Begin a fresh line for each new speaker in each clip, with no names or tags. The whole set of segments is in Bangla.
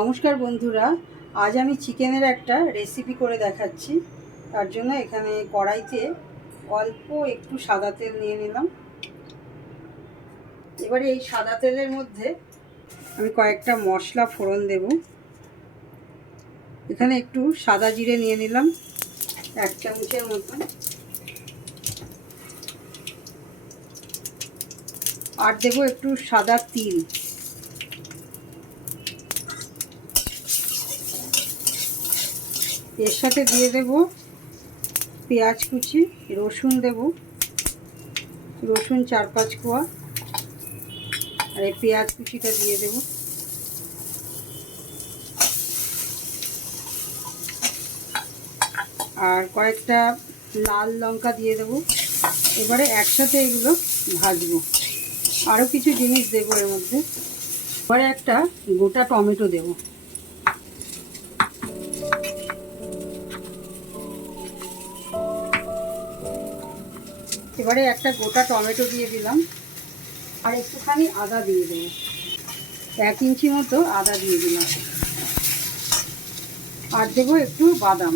নমস্কার বন্ধুরা, আজ আমি চিকেনের একটা রেসিপি করে দেখাচ্ছি। তার জন্য এখানে কড়াইতে অল্প একটু সাদা তেল নিয়ে নিলাম। এবারে এই সাদা তেলের মধ্যে আমি কয়েকটা মশলা ফোড়ন দেব। এখানে একটু সাদা জিরে নিয়ে নিলাম, এক চামচের মতন। আর দেবো একটু সাদা তিল। এর সাথে দিয়ে দেব পেঁয়াজ কুচি, রসুন দেব, রসুন চার পাঁচ কোয়া, আর এই পেঁয়াজ কুচিটা দিয়ে দেব। আর কয়েকটা লাল লঙ্কা দিয়ে দেব। এবারে একসাথে এগুলো ভাজবো। আরও কিছু জিনিস দেবো এর মধ্যে। এবারে একটা গোটা টমেটো দেবো। এবারে একটা গোটা টমেটো দিয়ে দিলাম। আর একটুখানি আদা দিয়ে দেবো। এক ইঞ্চি মতো আদা দিয়ে দিলাম। আর দেবো একটু বাদাম।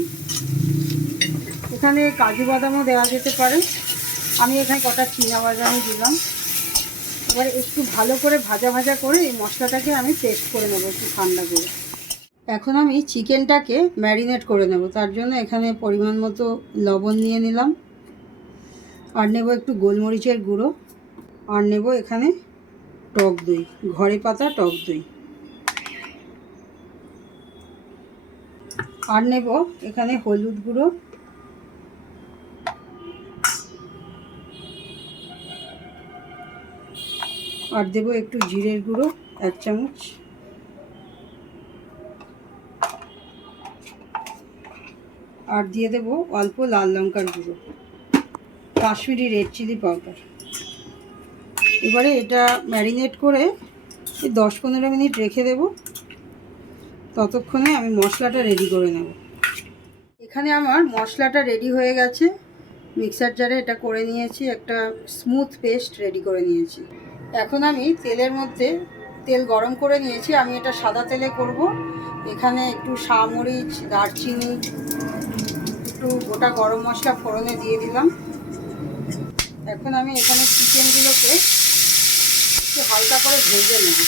এখানে কাজু বাদামও দেওয়া যেতে পারে। আমি এখানে কটা চীনা বাদামই দিলাম। এবারে একটু ভালো করে ভাজা ভাজা করে এই মশলাটাকে আমি পেস্ট করে নেব একটু ঠান্ডা করে। এখন আমি চিকেনটাকে ম্যারিনেট করে নেব। তার জন্য এখানে পরিমাণ মতো লবণ নিয়ে নিলাম। আর নেব একটু গোলমরিচের গুঁড়ো। আর নেব এখানে টক দই, ঘরে পাতা টক দই। আর নেব এখানে হলুদ গুঁড়ো। আর দেব একটু জিরের গুঁড়ো, এক চামচ। আর দিয়ে দেব অল্প লাল লঙ্কার গুঁড়ো। কাশ্মীরি রেড চিলি পাউডার এবারে এটা ম্যারিনেট করে দশ পনেরো মিনিট রেখে দেব। ততক্ষণে আমি মশলাটা রেডি করে নেব। এখানে আমার মশলাটা রেডি হয়ে গেছে। মিক্সার জারে এটা করে নিয়েছি, একটা স্মুথ পেস্ট রেডি করে নিয়েছি। এখন আমি তেলের মধ্যে তেল গরম করে নিয়েছি, আমি এটা সাদা তেলে করব। এখানে একটু সামরিচ দারচিনি, একটু গোটা গরম মশলা ফোড়নে দিয়ে দিলাম। এখন আমি এখানে চিকেনগুলোকে একটু হালকা করে ভেজে নেব।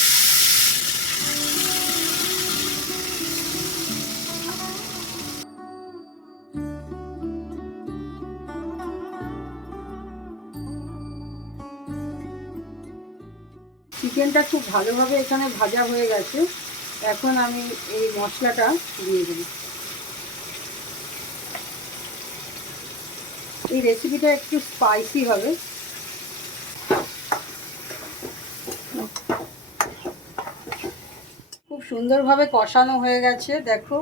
চিকেনটা খুব ভালোভাবে এখানে ভাজা হয়ে গেছে। এখন আমি এই মশলাটা দিয়ে দেব। এই রেসিপিটা একটু স্পাইসি হবে। খুব সুন্দরভাবে কষানো হয়ে গেছে, দেখো।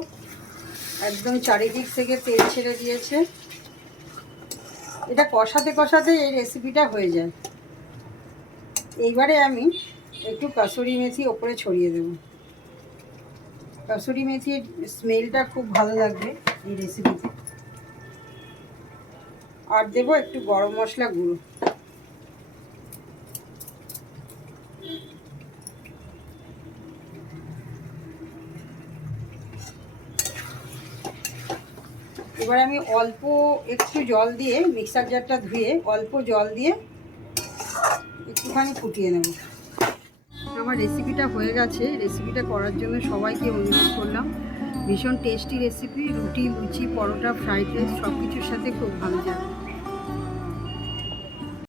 একদম চারিদিক থেকে তেল ছেড়ে দিয়েছে। এটা কষাতে কষাতে এই রেসিপিটা হয়ে যায়। এইবারে আমি একটু কাসুরি মেথি ওপরে ছড়িয়ে দেব। কাসুরি মেথির স্মেলটা খুব ভালো লাগবে এই রেসিপিতে আর দেবো একটু গরম মশলা গুঁড়ো। এবার আমি অল্প একটু জল দিয়ে মিক্সার জারটা ধুয়ে অল্প জল দিয়ে একটুখানি ফুটিয়ে নেব। আমার রেসিপিটা হয়ে গেছে। রেসিপিটা করার জন্য সবাইকে অনুরোধ করলাম। ভীষণ টেস্টি রেসিপি, রুটি, লুচি, পরোটা, ফ্রাইড রাইস সব কিছুর সাথে খুব ভালো যাবে।